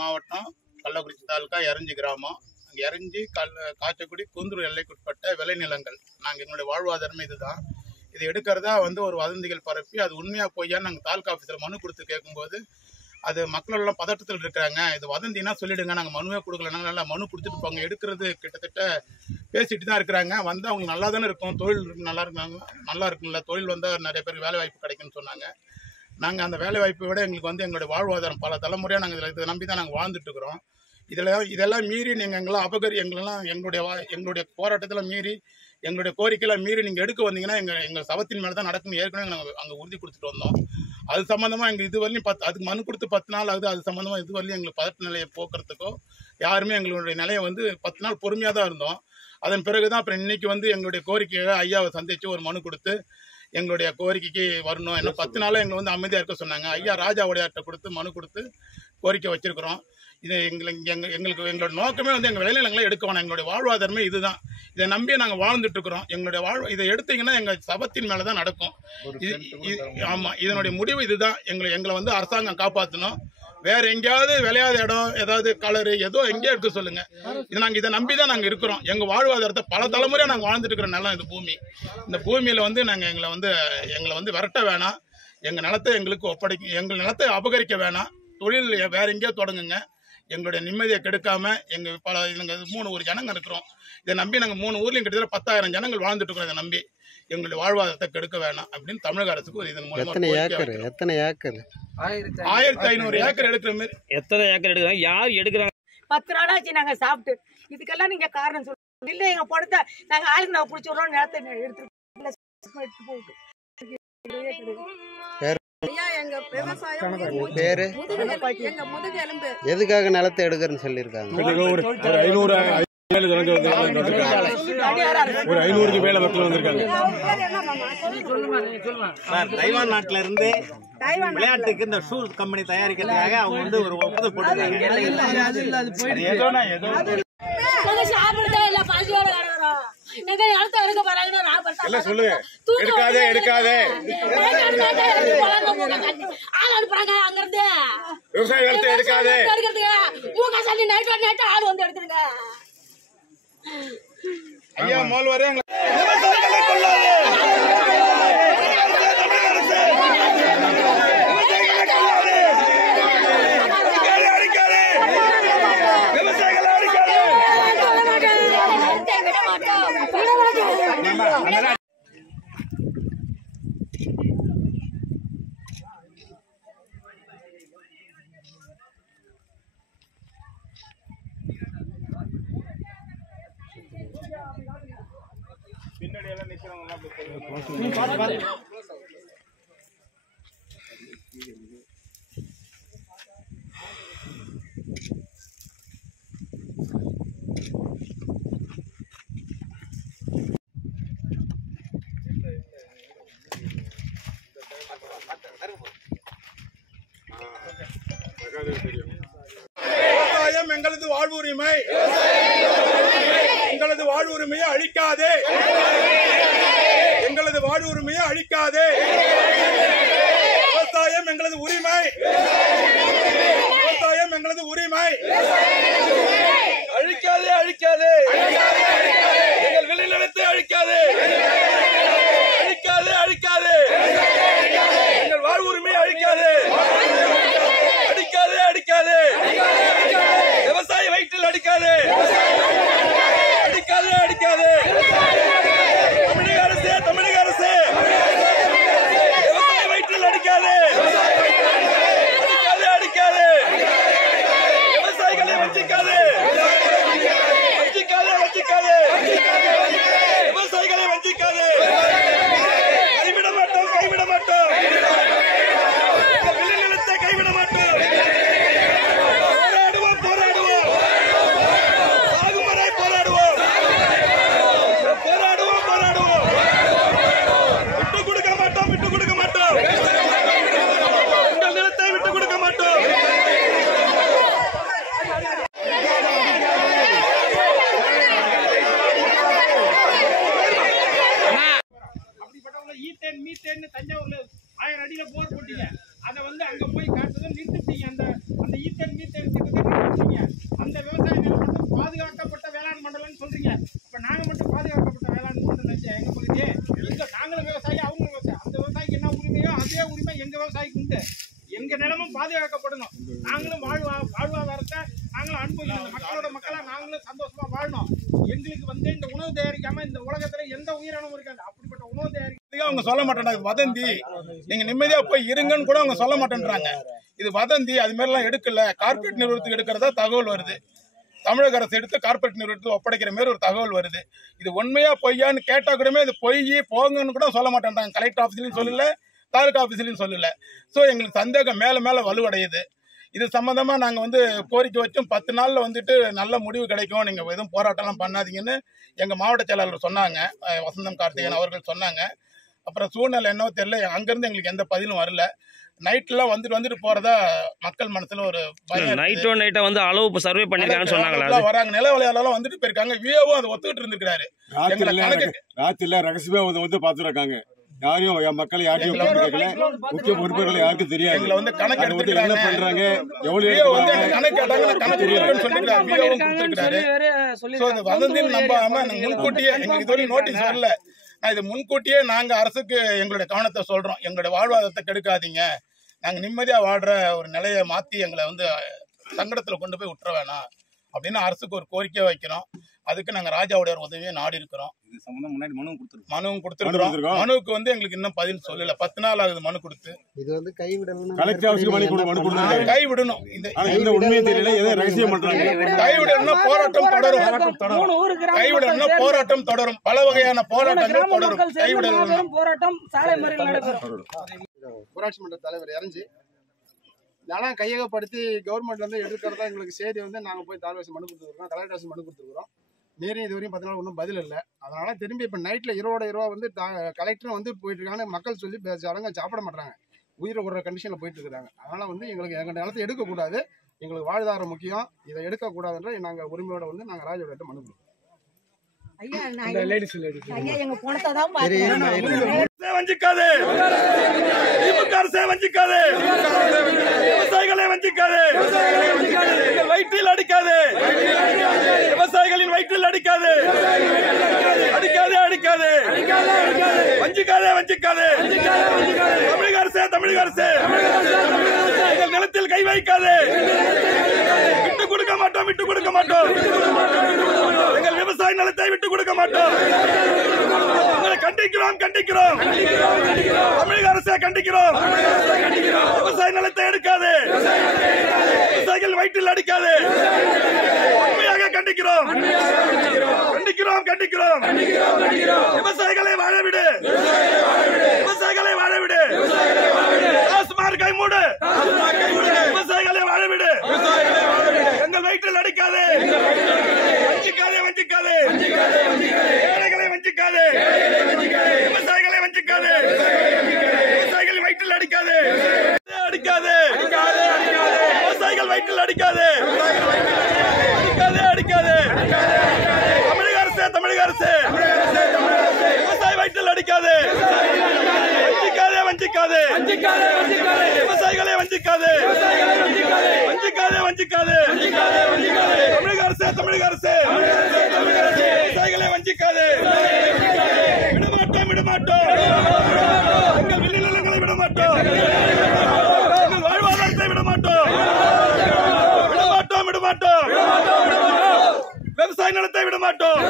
மாவட்டம் கள்ளக்குறிச்சி தாலுகா எரஞ்சி கிராமம். அங்கே எரஞ்சி காச்சக்குடி கூந்தூர் எல்லைக்குட்பட்ட விளைநிலங்கள். நாங்கள் எங்களுடைய வாழ்வாதாரமே இதுதான். இது எடுக்கிறதா ஒரு வதந்திகள் பரப்பி அது உண்மையாக பொய்யான்னு நாங்கள் தாலுகா ஆஃபீஸில் மனு கொடுத்து கேட்கும்போது அது மக்களெல்லாம் பதட்டத்தில் இருக்கிறாங்க. இது வதந்தினா சொல்லிவிடுங்க, நாங்கள் மனுவே கொடுக்கலன்னா நல்லா மனு கொடுத்துட்டு போங்க. எடுக்கிறது கிட்டத்தட்ட பேசிட்டு தான் இருக்கிறாங்க. அவங்க நல்லா தானே இருக்கும், தொழில் நல்லா இருக்குங்களா, தொழில் வந்தால் நிறைய பேருக்கு வேலை வாய்ப்பு கிடைக்குன்னு சொன்னாங்க. நாங்கள் அந்த வேலை வாய்ப்பை விட எங்களுக்கு எங்களுடைய வாழ்வாதாரம் பல தலைமுறையாக நாங்கள் இதை நம்பி தான் நாங்கள் வாழ்ந்துட்டு இருக்கிறோம். இதெல்லாம் மீறி நீங்கள் எங்களுடைய போராட்டத்தில் மீறி எங்களுடைய கோரிக்கையெல்லாம் மீறி நீங்கள் எடுக்க வந்தீங்கன்னா எங்கள் சவத்தின் மேலே தான் நடக்குன்னு ஏற்கனவே நாங்கள் அங்கே உறுதி கொடுத்துட்டு வந்தோம். அது சம்மந்தமாக எங்கள் இதுவரையும் அதுக்கு மனு கொடுத்து 10 நாள் ஆகுது. அது சம்மந்தமாக இதுவரையும் எங்களுக்கு பதட்ட நிலையை போக்குறதுக்கோ யாருமே எங்களுடைய நிலையை 10 நாள் பொறுமையாக தான் இருந்தோம். அதன் பிறகு தான் அப்புறம் இன்றைக்கி எங்களுடைய கோரிக்கையை ஐயாவை சந்தித்து ஒரு மனு கொடுத்து எங்களுடைய கோரிக்கைக்கு வரணும். என்ன 10 நாளாக எங்களை அமைதியாக இருக்க சொன்னாங்க. ஐயா ராஜா உடையார்கிட்ட கொடுத்து மனு கொடுத்து கோரிக்கை வச்சிருக்கிறோம். இது எங்களோட நோக்கமே எங்கள் விளைநிலங்களை எடுக்க வேணாம். எங்களுடைய வாழ்வாதாரமே இதுதான். இதை நம்பியே நாங்கள் வாழ்ந்துட்டு இருக்கிறோம். எங்களுடைய இதை எடுத்தீங்கன்னா எங்கள் சபத்தின் மேலே தான் நடக்கும். ஆமாம், இதனுடைய முடிவு இதுதான். எங்களை அரசாங்கம் காப்பாற்றணும். வேற எங்கேயாவது விளையாத இடம் ஏதாவது கலரு ஏதோ எங்கேயா இருக்க சொல்லுங்க. இதை நம்பி தான் நாங்கள் இருக்கிறோம். எங்கள் வாழ்வாதாரத்தை பல தலைமுறையாக நாங்கள் வாழ்ந்துட்டு இருக்கிற நிலம் இந்த பூமி. இந்த பூமியில் நாங்கள் எங்களை விரட்ட வேணாம். எங்கள் நிலத்தை எங்களுக்கு எங்கள் நிலத்தை அபகரிக்க வேணாம். தொழில் வேற எங்கேயோ தொடங்குங்க. எங்களுடைய நிம்மதியை கெடுக்காம எங்கள் 3 ஊர் ஜனங்கள் இருக்கிறோம். இதை நம்பி நாங்கள் 3 ஊர்லையும் கிட்டத்தட்ட 10,000 ஜனங்கள் வாழ்ந்துட்டு இருக்கிறோம். இதை நம்பி எங்களுடைய வாழ்வாதாரத்தை கெடுக்க வேணாம் அப்படின்னு தமிழக அரசுக்கு ஒரு இதன் மூலமா எத்தனை ஏக்கர் 1500 ஏக்கர் எடுக்கிற மாதிரி. எத்தனை ஏக்கர் எடுக்கிறாங்க, யார் எடுக்கிறாங்க? 10 நாளாச்சு நாங்க சாப்பிட்டு. இதுக்கெல்லாம் நீங்க காரணம் சொல்லுங்க. இல்ல எங்க படத்தை நாங்க ஆளுக்கு நான் பிடிச்சி விடுறோம், நிலத்தை எடுத்து போகுது. எதுக்காக நிலத்தை எடுக்கிறன்னு சொல்லியிருக்காங்க? ஒரு 500க்கு மேல மக்கள் வந்திருக்காங்க. தைவான் நாட்டில இருந்து விளையாட்டுக்கு இந்த ஷூ கம்பெனி தயாரிக்கிறதுக்காக அவங்க ஒரு ஒப்புதல் போட்டுருக்காங்க. சொல்லுங்க, எடுக்காதே எடுக்காதே விவசாய நிலத்தை எடுக்காதே. ஐயா மோல் வர பின்னாடி எல்லாம் நிக்கிறவங்க விவசாயம் எங்களது வாழ்வுரிமை. எங்களது வாழ்வுரிமையை அழிக்காதே. எங்களது வாழ்வுரிமையை அழிக்காதே. விவசாயம் எங்களது உரிமை. விவசாயம் எங்களது உரிமை. அழிக்காதே அழிக்காதே. எங்கள் விளைநிலத்தை அழிக்காதே. அழிக்காதே அழிக்காதே. எங்கள் வாழ்வுரிமையை அழிக்காதே. அடிக்காதே அடிக்காதே. விவசாய வயிற்றில் அடிக்காதே. அடிக்காதே அடிக்காதே. தமிழக அரசே தமிழக அரசே விவசாய வயிற்றில் அடிக்காதே. அடிக்காதே அடிக்காதே. விவசாயிகளை வஞ்சிக்காதே. வஞ்சிக்காதே வஞ்சிக்காதே. நினைச்சேன் எங்க பகுதியே எங்க நாங்களும் விவசாயி அவங்களும் விவசாயி அந்த விவசாயிக்கு என்ன உரிமையோ அதே உரிமை எங்க விவசாயிக்கு உண்டு. எங்க நிலமும் பாதுகாக்கப்படணும். நாங்களும் வாழ்வாதாரத்தை நாங்களும் அனுபவிக்கணும். மக்களோட மக்களா நாங்களும் சந்தோஷமா வாழணும். எங்களுக்கு இந்த உணவு தயாரிக்காம இந்த உலகத்துல எந்த உயிரினமும் இருக்காது. அப்படிப்பட்ட உணவு தயாரிக்க அவங்க சொல்ல மாட்டேன்றாங்க. வதந்தி, நீங்க நிம்மதியா போய் இருங்கன்னு கூட அவங்க சொல்ல மாட்டேன்றாங்க. இது வதந்தி, அது மாதிரி எல்லாம் எடுக்கல. கார்பரேட் நிறுவனத்துக்கு எடுக்கிறதா தகவல் வருது. தமிழக அரசு எடுத்து கார்பரேட் நிறுவனத்துக்கு ஒப்படைக்கிற மாதிரி ஒரு தகவல் வருது. இது உண்மையா பொய்யான்னு கேட்டா கூடமே இது பொய் போங்கன்னு கூட சொல்ல மாட்டேன்றாங்க. கலெக்டர் ஆஃபீஸ்லயும் சொல்லல, தாலுகா ஆஃபீஸ்லயும் சொல்லல. ஸோ எங்களுக்கு சந்தேகம் மேல மேல வலுவடையுது. இது சம்பந்தமா நாங்க கோரிக்கை வச்சும் 10 நாள்ல நல்ல முடிவு கிடைக்கும், நீங்க எதுவும் போராட்டம்லாம் பண்ணாதீங்கன்னு எங்க மாவட்ட செயலாளர் சொன்னாங்க. வசந்தம் கார்த்திகேயன் அவர்கள் சொன்னாங்க. அப்புறம் சூழ்நிலை என்னவோ தெரியல, அங்கிருந்து எங்களுக்கு எந்த பதிலும் வரல. நைட்லாம் வந்துட்டு போறதா மக்கள் மனசுல ஒரு நைட்டா அளவு சர்வே பண்ணிருக்காங்கன்னு சொன்னாங்களா? வராங்க, நில வலையாளர்லாம் வந்துட்டு போயிருக்காங்க. விஓவும் அதை ஒத்துக்கிட்டு இருந்திருக்காரு. ராத்திரில ரகசியமா வந்து பாத்துருக்காங்க. யாரையும் மக்களை யாரையும் கேட்கல. முக்கிய பொறுப்புகளை யாருக்கும் தெரியாது. கணக்கு என்ன பண்றாங்க, முன்கூட்டியே எங்களுக்கு இதுவரை நோட்டீஸ் வரல. நான் இது முன்கூட்டியே நாங்க அரசுக்கு எங்களுடைய கவனத்தை சொல்றோம். எங்களுடைய வாழ்வாதாரத்தை கெடுக்காதீங்க, நாங்க நிம்மதியா வாழ்ற ஒரு நிலையை மாத்தி எங்களை சங்கடத்துல கொண்டு போய் விட்டுற வேணாம் அப்படின்னு அரசுக்கு ஒரு கோரிக்கை வைக்கிறோம். அதுக்கு நாங்க ராஜாவுடைய உதவியை நாடி இருக்கிறோம். மனுவும் கொடுத்துருக்கோம். மனுவுக்கு எங்களுக்கு இன்னும் பதில் சொல்லல. 10 நாள் ஆகுது மனு கொடுத்து. இது கைவிடணும், கைவிடணும். கைவிடணும்னா போராட்டம் தொடரும். கைவிடணும்னா போராட்டம் தொடரும். பல வகையான போராட்டங்கள் தொடரும். கைவிடணும் போராட்டம் சாலை மறியல் நடைபெறும். ஊராட்சி மன்ற தலைவர் இறஞ்சி இதெல்லாம் கையகப்படுத்தி கவர்மெண்ட்ல எடுக்கிறதா எங்களுக்கு செய்தி நாங்கள் போய் தாலுகா மனு கொடுத்துருக்கோம், கலெக்டர் ஆஃபீஸ் மனு கொடுத்துருக்கோம். மீறி இதுவரையும் 10 நாள் ஒன்றும் பதில் இல்லை. அதனால திரும்பி இப்போ நைட்டில் இரவோட கலெக்டரும் போயிட்டு இருக்காங்க. மக்கள் சொல்லி அவங்க சாப்பிட மாட்டாங்க, உயிரை விடுற கண்டிஷனில் போயிட்டு இருக்கிறாங்க. அதனால எங்களுக்கு எங்கள் நிலத்தை எடுக்கக்கூடாது, எங்களுக்கு வாழ்வாதாரம் முக்கியம், இதை எடுக்கக்கூடாதுன்ற நாங்கள் உரிமையோட நாங்கள் ராஜாவோட மனு கொடுப்போம். வஞ்சிக்காதே, திமுக அரசே வஞ்சிக்காதே, விவசாயிகளை வஞ்சிக்காதே, எங்கள் வயிற்றில் அடிக்காதே, விவசாயிகளின் வயிற்றில் அடிக்காதே, அடிக்காதே அடிக்காதே, வஞ்சிக்காதே வஞ்சிக்காதே, தமிழக அரசே தமிழக அரசே, எங்கள் நிலத்தில் கை வைக்காதே, விட்டு கொடுக்க மாட்டோம், விட்டு கொடுக்க மாட்டோம், எங்கள் விவசாய நிலத்தை விட்டு கொடுக்க மாட்டோம். கண்டிக்கிறோம் கண்டிக்கிறோம், தமிழக அரசை கண்டிக்கிறோம். விவசாய நிலத்தை எடுக்காதே, விவசாயிகள் வயிற்றில் அடிக்காதே, உண்மையாக கண்டிக்கிறோம் கண்டிக்கிறோம் கண்டிக்கிறோம். விவசாயிகளை வாழவிடு, விவசாயிகளை வாழவிடு, டாஸ்மாக் கை மூடு, விவசாயிகளை வாழவிடு, எங்கள் வயிற்றில் அடிக்காதே, வஞ்சிக்காதே வஞ்சிக்காதே, ஏழைகளை வஞ்சிக்காதே, விவசாயிகளை வஞ்சிக்காதே, விவசாயிகள் வயிற்றில் அடிக்காதே, அடிக்காதே, விவசாயிகள் வயிற்றில் அடிக்காதே, அடிக்காதே அடிக்காதே, தமிழக அரசே தமிழக அரசே, விவசாய வயிற்றில் அடிக்காதே, வஞ்சிக்காதே வஞ்சிக்காதே, விவசாயிகளை வஞ்சிக்காதே, வஞ்சிக்காதே வஞ்சிக்காதே, தமிழக அரசே தமிழக அரசே, விவசாயிகளை வஞ்சிக்காதே, விடமாட்டோம் விடமாட்டோம், எங்கள் விளைநிலங்களை விடமாட்டோம், எங்கள் வாழ்வாதாரத்தை விடமாட்டோம், விடமாட்டோம் விடமாட்டோம், விவசாய நிலத்தை விடமாட்டோம்.